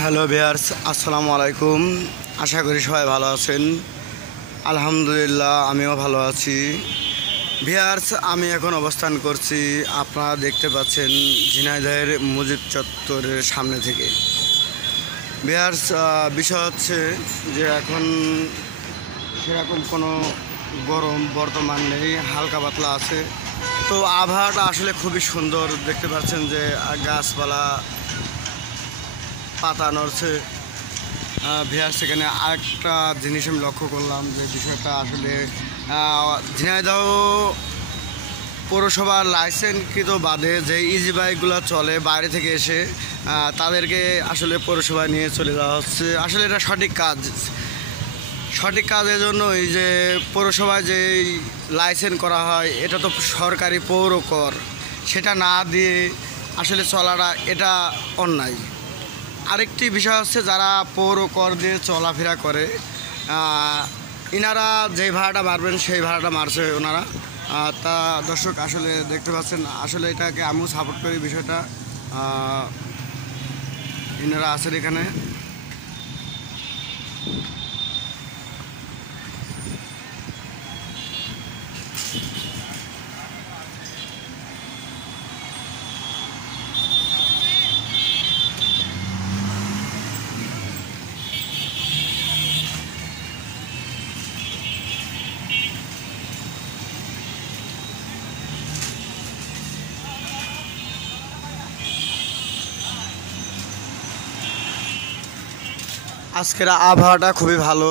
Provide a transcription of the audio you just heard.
Hello viewers, আসসালামু আলাইকুম। আশা করি সবাই ভালো আছেন। আলহামদুলিল্লাহ, আমিও ভালো আছি। ভিউয়ার্স, আমি এখন অবস্থান করছি, আপনারা দেখতে পাচ্ছেন, ঝিনাইদহের মুজিব চত্বরের সামনে থেকে। ভিউয়ার্স, বিষয় হচ্ছে যে এখন সেরকম কোনো গরম বর্তমান নেই, হালকা পাতলা আছে। তো আবহাওয়াটা আসলে খুবই সুন্দর, দেখতে পাচ্ছেন যে গাছপালা পাতা নড়ছে। ভিউয়ার্স, সেখানে আরেকটা জিনিস আমি লক্ষ্য করলাম যে বিষয়টা আসলে ঝিনাইদহ পৌরসভার লাইসেন্সকৃত বাদে যে ইজি বাইকগুলো চলে বাইরে থেকে এসে তাদেরকে আসলে পৌরসভায় নিয়ে চলে যাওয়া হচ্ছে। আসলে এটা সঠিক কাজের জন্য এই যে পৌরসভায় যে লাইসেন্স করা হয়, এটা তো সরকারি পৌর কর, সেটা না দিয়ে আসলে চলাটা এটা অন্যায়। আরেকটি বিষয় হচ্ছে, যারা পৌর কর দিয়ে চলাফেরা করে ইনারা যেই ভাড়াটা মারবেন সেই ভাড়াটা মারছে ওনারা। তা দর্শক আসলে দেখতে পাচ্ছেন, আসলে এটাকে আমিও সাপোর্ট করি বিষয়টা। ইনারা আছেন এখানে। আজকের আবহাওয়াটা খুবই ভালো।